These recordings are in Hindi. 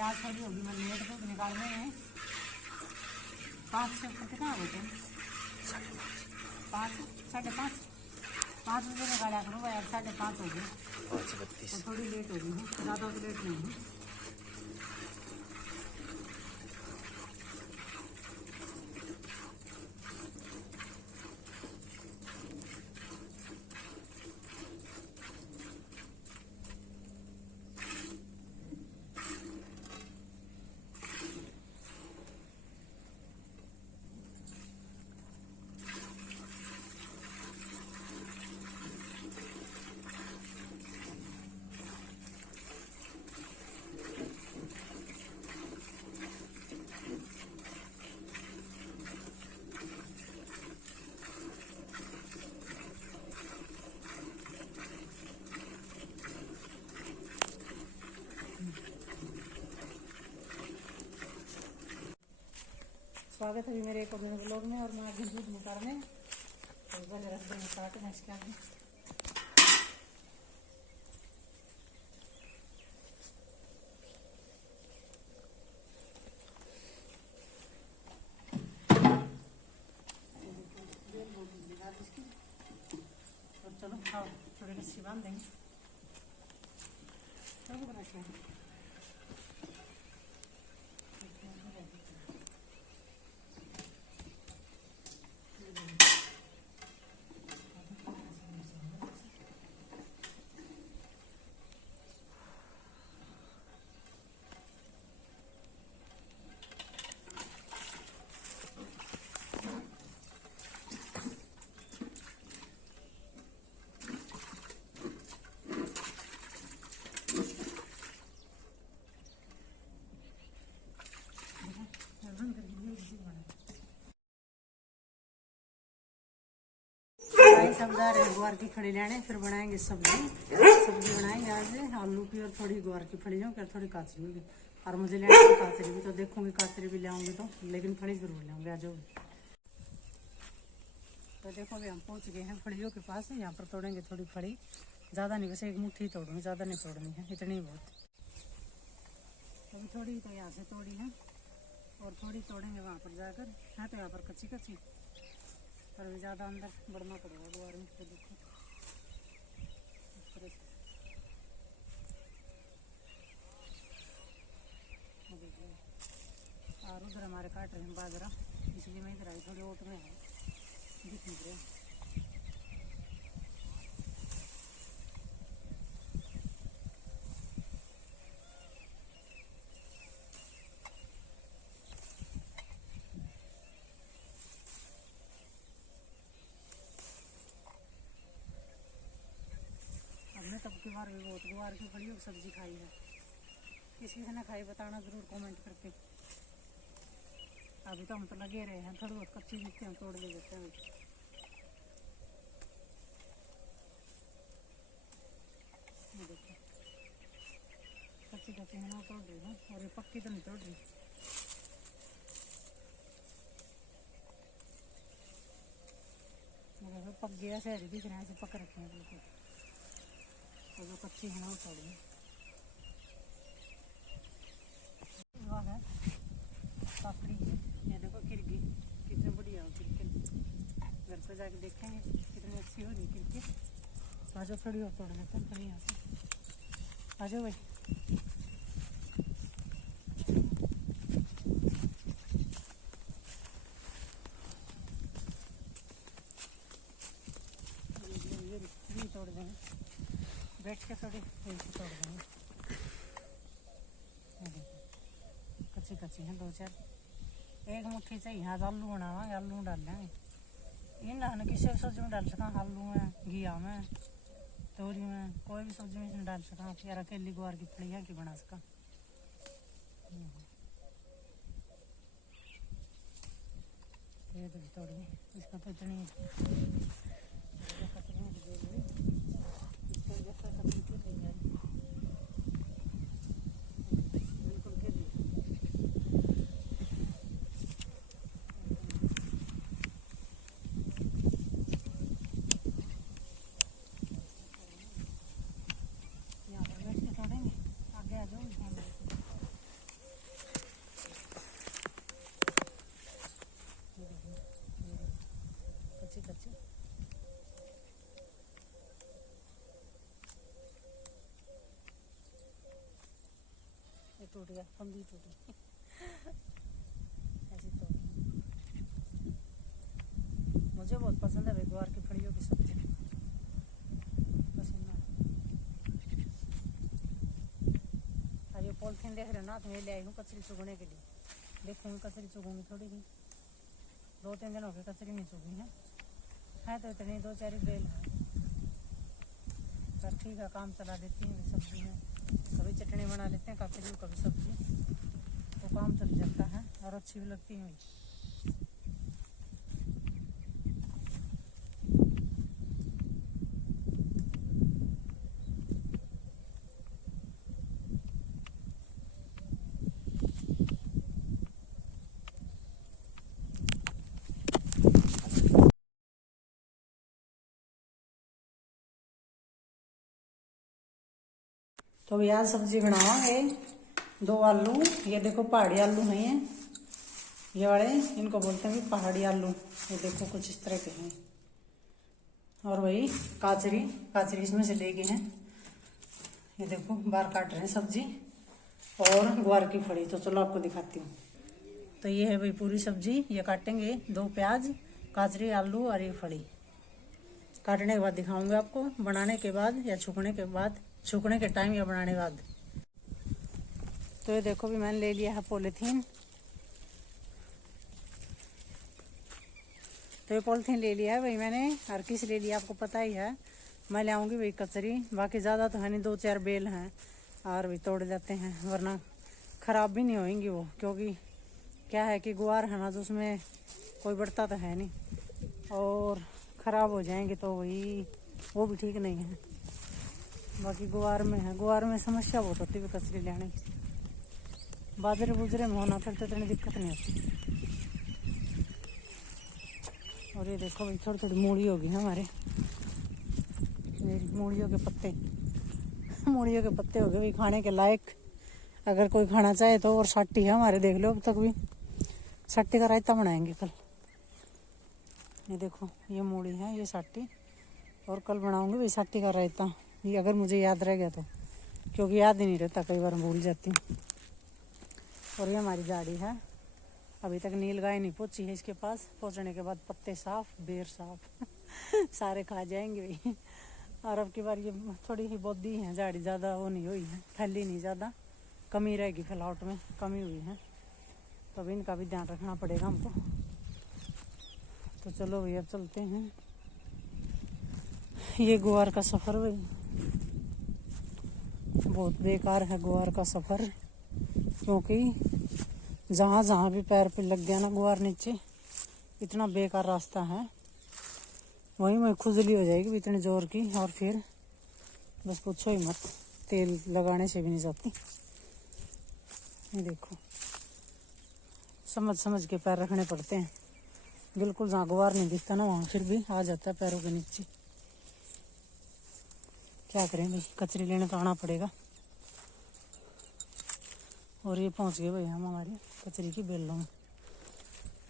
आज थोड़ी होगी, मैं लेट तो निकालने में 5 से कितना हो गए, 5 5:30 बजे निकाला करूँ भाई। अब 5:30 हो गए तो थोड़ी लेट होगी, ज़्यादा तो लेट नहीं है। स्वागत है मेरे एक और ब्लॉग में। और मैं आगे दूध निकालने तो पहले रख देंगे काटने इसके आगे। तो चलो खाओ, थोड़ी रस्सी बांध देंगे। सब जा रहे हैं ग्वार की फली लेने, फिर बनाएंगे सब्जी बनाएंगे आज आलू की और थोड़ी ग्वार की फली होगी और थोड़ी काचरी होगी। और मुझे लेना है काचरी भी, तो देखूंगी काचरी भी ले आऊंगी तो, लेकिन फली जरूर ले आऊंगी। आ जाओ। तो देखो अभी हम पहुंच गए हैं फलियों के पास। यहाँ पर तोड़ेंगे थोड़ी फली, ज़्यादा नहीं, वैसे एक मुट्ठी तोड़ूंगी, ज़्यादा नहीं तोड़नी है, इतनी ही बहुत। अभी थोड़ी तो यहाँ से तोड़ी है और थोड़ी तोड़ेंगे वहाँ पर जाकर। है तो यहाँ पर कच्ची कच्ची, पर अभी ज़्यादा अंदर बढ़ना पड़ेगा द्वार में। तो देखो और उधर हमारे काट रहे हैं बाजरा, इसलिए मैं इधर आई, थोड़ी ओट में है, दिख नहीं रहे। हमने तब की बार भी बहुत गुआर की फलियों की सब्जी खाई है। किसी ने खाई बताना जरूर कमेंट करके। अभी तो हम तो लगे रहे हैं, थोड़ी बहुत कच्ची दिखते हैं, तोड़ ले देते हैं। देखो कच्ची कच्ची है ना, तोड़ रही है, और ये पक्की तो नहीं तोड़ रही। मगर पक गया शहरी दिख रहे हैं, ऐसे पक रखे हैं बिल्कुल। और जो कच्ची है ना वो तोड़ रही है। पापड़ी ये देखो खिड़की कितनी बढ़िया हो, खिड़की घर पर जाके देखेंगे कितनी अच्छी हो रही खिड़की। आ जाओ, थोड़ी और तोड़ लेते हैं थोड़ी यहाँ से। आ जाओ भाई। ये तोड़ देंगे, बैठ के थोड़ी तोड़ देंगे। कच्ची कच्ची हैं 2-4, एक मुट्ठी चाहिए। आज आलू बनावा, आलू डाल लेंगे। इन ना किसी भी सब्जी में डाल सका, आलू में, घिया में, तोरी में, कोई भी सब्जी में डाल सका। यार अकेली ग्वार की फलियाँ की बना सका। ये तो तोड़िए, इसका तो इतनी टूट गया, फंदी टूटी। ऐसी तो मुझे बहुत पसंद है भाई ग्वार की फलियों की सब्जी, पसंद है। और ये पॉलिथीन देख रहे हो ना, तो मैं ले आई हूँ कचरी चुगने के लिए। देखूँगी कचरी चुगूंगी थोड़ी ही, 2-3 दिन हो गए कचरी नहीं चुगी है तो इतनी 2-4 बेल है, पर ठीक है काम चला देती हैं सब्जी में। कभी चटनी बना लेते हैं कचरी, कभी सब्जी, तो काम चल जाता है और अच्छी भी लगती है। तो अभी आज सब्जी बनावांगे। 2 आलू, ये देखो पहाड़ी आलू हैं ये वाले, इनको बोलते हैं पहाड़ी आलू। ये देखो कुछ इस तरह के हैं। और वही काचरी इसमें से ले गए हैं। ये देखो बाहर काट रहे हैं सब्जी, और ग्वार की फली। तो चलो आपको दिखाती हूँ। तो ये है भाई पूरी सब्जी, ये काटेंगे 2 प्याज, काचरी, आलू और ये फली। काटने के बाद दिखाऊंगा आपको, बनाने के बाद या छूकने के टाइम या बनाने के बाद। तो ये देखो भी मैंने ले लिया है पॉलीथीन। तो ये पॉलीथीन ले लिया है भाई मैंने, और किस ले लिया आपको पता ही है। मैं ले आऊँगी भाई कचरी, बाकी ज़्यादा तो है नहीं, 2-4 बेल हैं और भी तोड़ जाते हैं, वरना ख़राब भी नहीं होएंगी वो। क्योंकि क्या है कि गुआर है ना, तो उसमें कोई बढ़ता तो है नहीं, और ख़राब हो जाएंगे तो वही वो भी ठीक नहीं है। बाकी गुआर में है, गुआर में समस्या बहुत होती है कचरी लेने की। बाजरे बुजरे में होना फिर तो इतनी दिक्कत नहीं होती। और ये देखो भाई थोड़ी थोड़ी मूली होगी हमारे, मूलियों के पत्ते मूलियों के पत्ते हो गए भाई खाने के लायक, अगर कोई खाना चाहे तो। और सट्टी है हमारे, देख लो अब तक भी सट्टी का रायता बनाएंगे कल। ये देखो ये मूली है, ये सट्टी, और कल बनाऊंगी भाई सट्टी का रायता, ये अगर मुझे याद रह गया तो, क्योंकि याद ही नहीं रहता, कई बार भूल जाती हूँ। और ये हमारी गाड़ी है, अभी तक नील गाय नहीं पहुंची है, इसके पास पहुंचने के बाद पत्ते साफ, बेर साफ सारे खा जाएंगे भाई। और अब की बार ये थोड़ी ही बौद्धी है झाड़ी, ज़्यादा वो नहीं हुई है, फैली नहीं ज़्यादा, कमी रहेगी फैलावट में, कमी हुई है, तो अभी इनका भी ध्यान रखना पड़ेगा हमको। तो चलो भैया अब चलते हैं। ये गुआर का सफ़र भाई बहुत बेकार है, गुआर का सफ़र, क्योंकि जहाँ जहाँ भी पैर पे लग गया ना गुआर नीचे, इतना बेकार रास्ता है, वहीं में खुजली हो जाएगी इतने जोर की, और फिर बस पूछो ही मत, तेल लगाने से भी नहीं जाती। ये देखो समझ समझ के पैर रखने पड़ते हैं, बिल्कुल जहाँ गुआर नहीं दिखता ना वहाँ फिर भी आ जाता है पैरों के नीचे। क्या करें भाई, कचरी लेने तो आना पड़ेगा। और ये पहुँच गए भाई हम हमारी कचरी की बेलों में।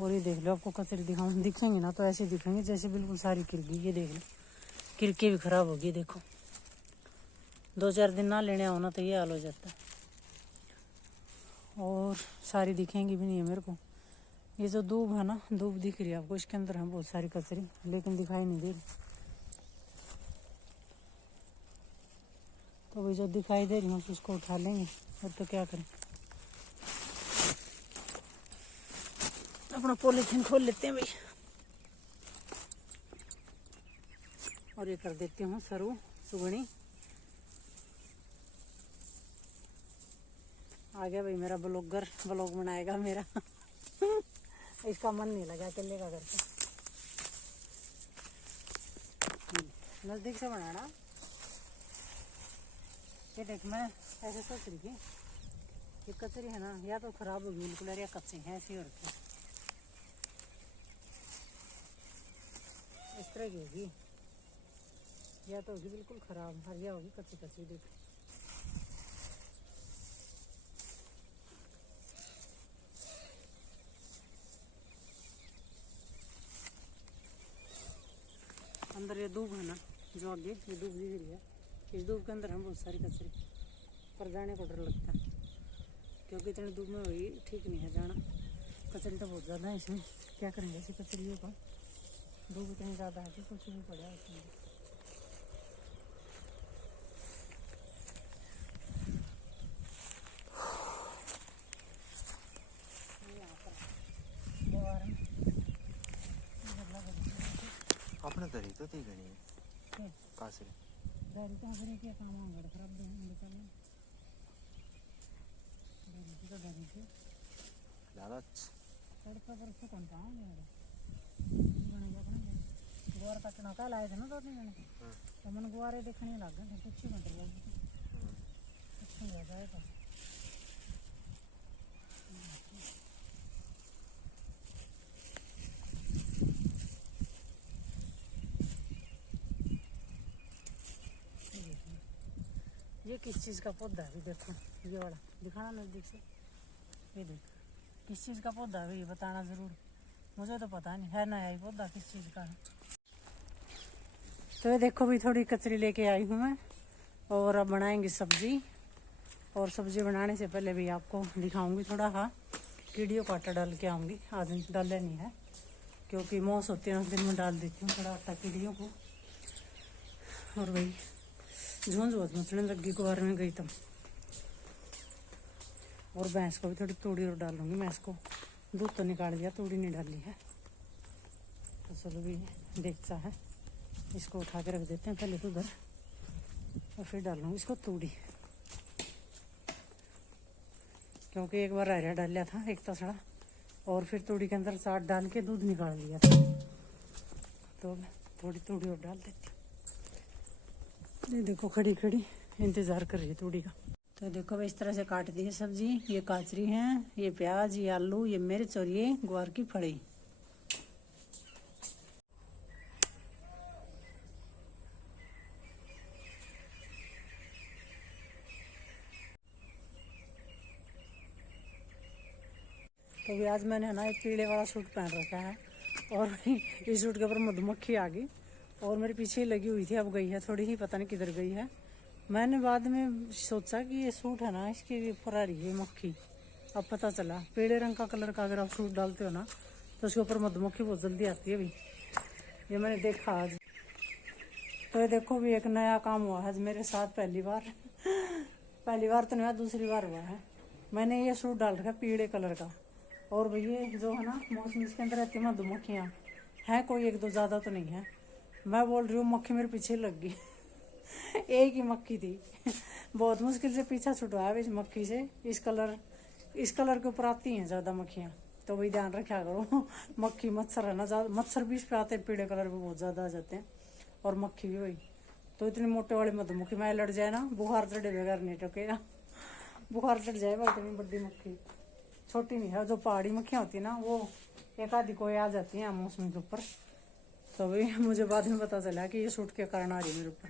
और ये देख लो, आपको कचरी दिखाऊँ, दिखेंगे ना तो ऐसे दिखेंगे जैसे बिल्कुल सारी गिर गई। ये देख लो किरके भी खराब होगी, देखो 2-4 दिन ना लेने आओ ना तो ये हाल हो जाता है। और सारी दिखेंगी भी नहीं है मेरे को। ये जो दूब है ना, दूब दिख रही है आपको, इसके अंदर है बहुत सारी कचरी, लेकिन दिखाई नहीं दे रही। तो वही जो दिखाई दे रही है उसको उठा लेंगे, और तो क्या करें। अपना पॉलीथीन खोल लेते हैं भाई, और ये कर देती हूँ सरू सुगनी। आ गया भाई मेरा ब्लॉगर, ब्लॉग बनाएगा मेरा इसका मन नहीं लगा अकेले का करके, नजदीक से बनाना। ये देख मैं ऐसे सोच रही थी, ये कचरी है ना, या तो खराब होगी बिल्कुल, या कच्ची है ऐसी, और क्या इस तरह की होगी, या तो होगी बिल्कुल खराब, हरिया होगी कच्ची कच्ची। देख अंदर ये दूब है ना, जो आगे ये दूब दिख रही है, इस दूब के अंदर है बहुत सारी कचरी, पर जाने को डर लगता है। क्योंकि इतनी धूप में वही ठीक नहीं है जाना। कचरी तो बहुत ज़्यादा है इसमें, क्या करेंगे ऐसी कचरियों का। धूप इतनी ज़्यादा है कि कुछ भी पड़ा उसमें। अपने दरी तो थी घनी कासरे दरी तो अगर क्या काम होगा खराब दे निकलना दरी तो दरी से लालच तड़का पर से कौन पाऊँ यार बनेगा अपना गुआर काटना का लाए थे ना 2-3 जने तो मन गुआरे देखने लग गए कुछ ही मतलब अच्छा हो जाएगा। ये किस चीज़ का पौधा है देखो, ये वाला दिखाना नज़दीक से। ये देख किस चीज़ का पौधा है ये बताना ज़रूर, मुझे तो पता नहीं है ना, ये पौधा किस चीज़ का है। तो ये देखो भी थोड़ी कचरी लेके आई हूँ मैं, और अब बनाएंगे सब्जी। और सब्जी बनाने से पहले भी आपको दिखाऊंगी थोड़ा, हाँ कीड़ियों का आटा डाल के आऊँगी। आज डालने नहीं है क्योंकि मौस होती है उस दिन में डाल देती हूँ थोड़ा आटा कीड़ियों को। और वही झुंझ बहुत मचने लगी गुआर में गई तब। और भैंस को भी थोड़ी तूड़ी और डालूंगी मैं, इसको दूध तो निकाल दिया, तूड़ी नहीं डाली है। तो चलो भी देखता है, इसको उठा के रख देते हैं पहले तो उधर, और फिर डालूंगी इसको तूड़ी। क्योंकि एक बार हरिया डाल लिया था एक तसड़ा, और फिर तूड़ी के अंदर चाट डाल के दूध निकाल लिया था। तो थोड़ी तूड़ी और डाल देती हूँ। ये देखो खड़ी खड़ी इंतज़ार कर रही है तूड़ी का। तो देखो भाई इस तरह से काट दी है सब्जी। ये काचरी है, ये प्याज, ये आलू, ये मिर्च और ये ग्वार की फड़ी। तो भी आज मैंने है ना एक पीले वाला सूट पहन रखा है, और इस सूट के ऊपर मधुमक्खी आ गई और मेरे पीछे ही लगी हुई थी, अब गई है थोड़ी ही, पता नहीं किधर गई है। मैंने बाद में सोचा कि ये सूट है ना इसकी फरारी है मक्खी। अब पता चला पीले रंग का कलर का अगर आप सूट डालते हो ना तो उसके ऊपर मधुमक्खी बहुत जल्दी आती है भाई, ये मैंने देखा आज। तो ये देखो भी एक नया काम हुआ है आज मेरे साथ, पहली बार तो नहीं हुआ, दूसरी बार हुआ है। मैंने ये सूट डाल रखा पीले कलर का, और भैया जो है ना मौसम इसके अंदर रहती है मधुमक्खियाँ हैं, कोई एक दो ज़्यादा तो नहीं है। मैं बोल रही हूँ मक्खी मेरे पीछे लग गई एक ही मक्खी थी बहुत मुश्किल से पीछा छुटवाया इस मक्खी से। इस कलर के ऊपर आती हैं ज़्यादा मक्खियाँ, तो वही ध्यान रखा करो मक्खी मच्छर है ना ज़्यादा, मच्छर भी इस पे आते हैं पीले कलर पे बहुत ज़्यादा आ जाते हैं, और मक्खी भी वही। तो इतने मोटे वाले मधुमक्खी मैं लड़ जाए ना, बुखार चढ़े बगैर नहीं टकेगा बुखार चढ़ जाए भाई। इतनी बड़ी मक्खी छोटी नहीं है, जो पहाड़ी मक्खियाँ होती है ना वो एक आधी कोई आ जाती हैं मौसमी के ऊपर। तो भाई मुझे बाद में पता चला कि ये सूट के कारण आ रही है मेरे ऊपर।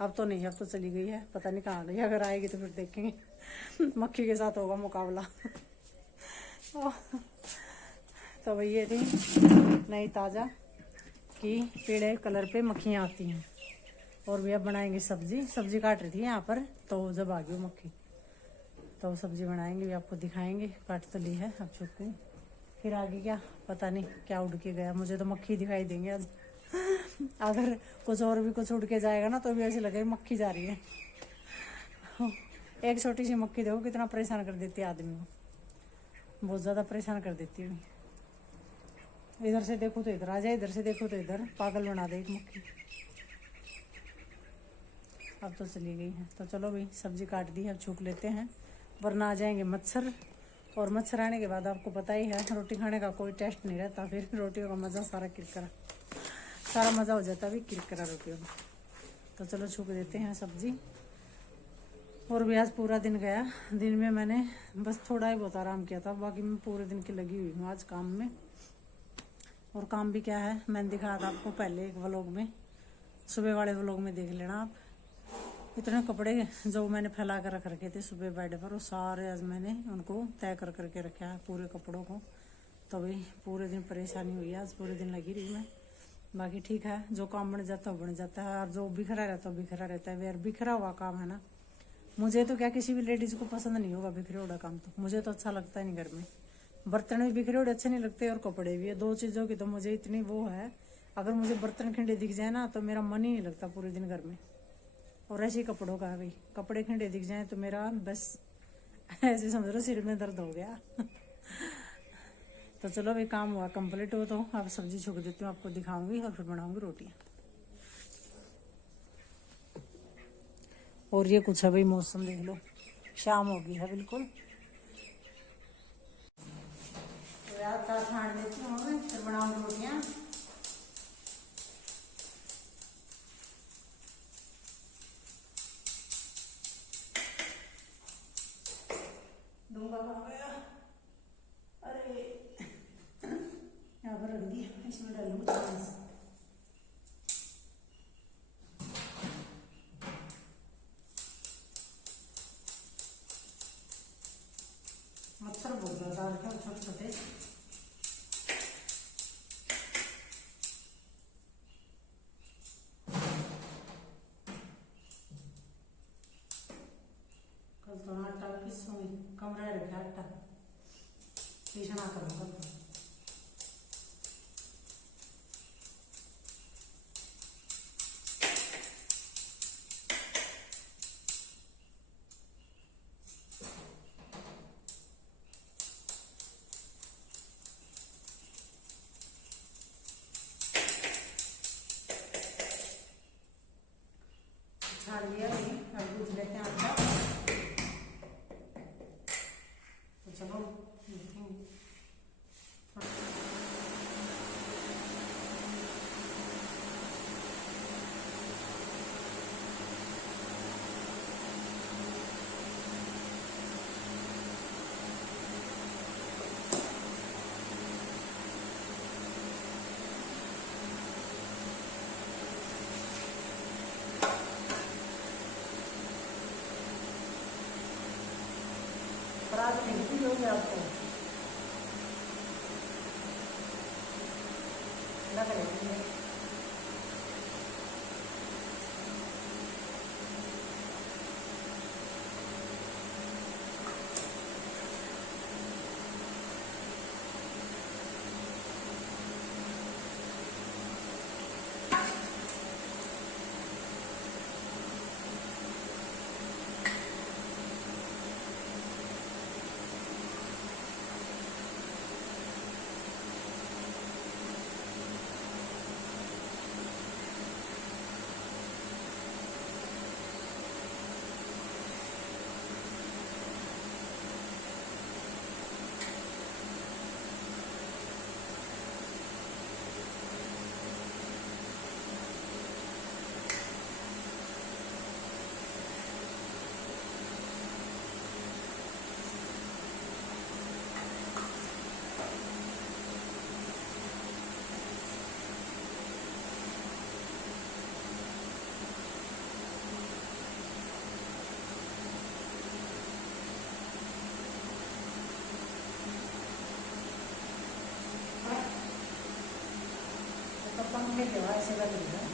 अब तो नहीं, अब तो चली गई है, पता नहीं कहाँ गई, अगर आएगी तो फिर देखेंगे मक्खी के साथ होगा मुकाबला तो भाई ये थी नई ताज़ा कि पीले कलर पे मक्खियाँ आती हैं। और भैया बनाएंगे सब्जी काट रही थी यहाँ पर, तो जब आ गई मक्खी तो सब्जी बनाएंगे भी, आपको दिखाएंगे। काट तो ली है अब छुप गई, फिर आगे क्या पता नहीं क्या उड़ के गया। मुझे तो मक्खी दिखाई देंगे आज अगर कुछ और भी कुछ उड़ के जाएगा ना तो भी ऐसे लगेगा मक्खी जा रही है एक छोटी सी मक्खी देखो कितना परेशान कर देती है आदमी को, बहुत ज़्यादा परेशान कर देती है। इधर से देखो तो इधर आ जाए, इधर से देखो तो इधर, पागल बना दे एक मक्खी। अब तो चली गई है। तो चलो भाई सब्जी काट दी है, अब छूक लेते हैं वरना आ जाएंगे मच्छर। और मच्छर आने के बाद आपको पता ही है रोटी खाने का कोई टेस्ट नहीं रहता, फिर रोटियों का मज़ा सारा मज़ा हो जाता है भी किरकिरा रोटियों का। तो चलो छूक देते हैं सब्जी। और भी आज पूरा दिन गया, दिन में मैंने बस थोड़ा ही बहुत आराम किया था, बाकी मैं पूरे दिन की लगी हुई हूँ आज काम में। और काम भी क्या है मैंने दिखाया था आपको पहले एक व्लॉग में, सुबह वाले व्लॉग में देख लेना आप। इतने कपड़े जो मैंने फैला कर रख रखे थे सुबह बेड पर, वो सारे आज मैंने उनको तय कर करके रखा है पूरे कपड़ों को। तो भाई पूरे दिन परेशानी हुई है, आज पूरे दिन लगी रही मैं। बाकी ठीक है, जो काम बन जाता है वो बन जाता है, और जो बिखरा रहता है बिखरा रहता है। यार बिखरा हुआ काम है ना मुझे तो क्या किसी भी लेडीज को पसंद नहीं होगा बिखरे हुआ काम, तो मुझे तो अच्छा लगता ही नहीं। घर में बर्तन भी बिखरे हुए अच्छे नहीं लगते और कपड़े भी। 2 चीज़ों की तो मुझे इतनी वो है, अगर मुझे बर्तन खिंडे दिख जाए ना तो मेरा मन ही नहीं लगता पूरे दिन घर में। और ऐसे ही कपड़ों का है भाई, कपड़े खिंडे दिख जाए तो मेरा बस ऐसे समझ लो सिर में दर्द हो गया। तो चलो भाई काम हुआ कंप्लीट हो, तो अब सब्जी छुक देती हूँ, आपको दिखाऊंगी और फिर बनाऊंगी रोटियाँ। और ये कुछ है भाई, मौसम देख लो, शाम हो गई है बिल्कुल। तो आटा छान लेती हूँ फिर बनाऊंगी रोटियाँ। दूंगा कहाँ गया, अरे यहाँ पर रख दिया, इसमें डालूंगी चावल से। मच्छर बहुत ज्यादा आ रखे हैं छोटे छोटे। कल तो आटा पीसूंगी, कम रह रखा आटा पीसना करूँगा कल। छान लिया नहीं, अब गूंथ लेते हैं आटा। तो चलो गूंथेंगे। परात नहीं हो गया आपको लग रही है। तो पंखे के हवा से लग रही है।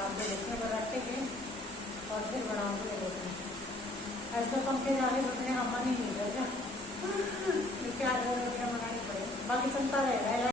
आप भी देखते हैं बनाते के और फिर बनाऊंगी रोटी। ऐसे तो पंखे जाने रोटियाँ हम नहीं मिल रहे क्या, क्या रोटियाँ बनानी पड़ेगी, बाकी चलता रहेगा।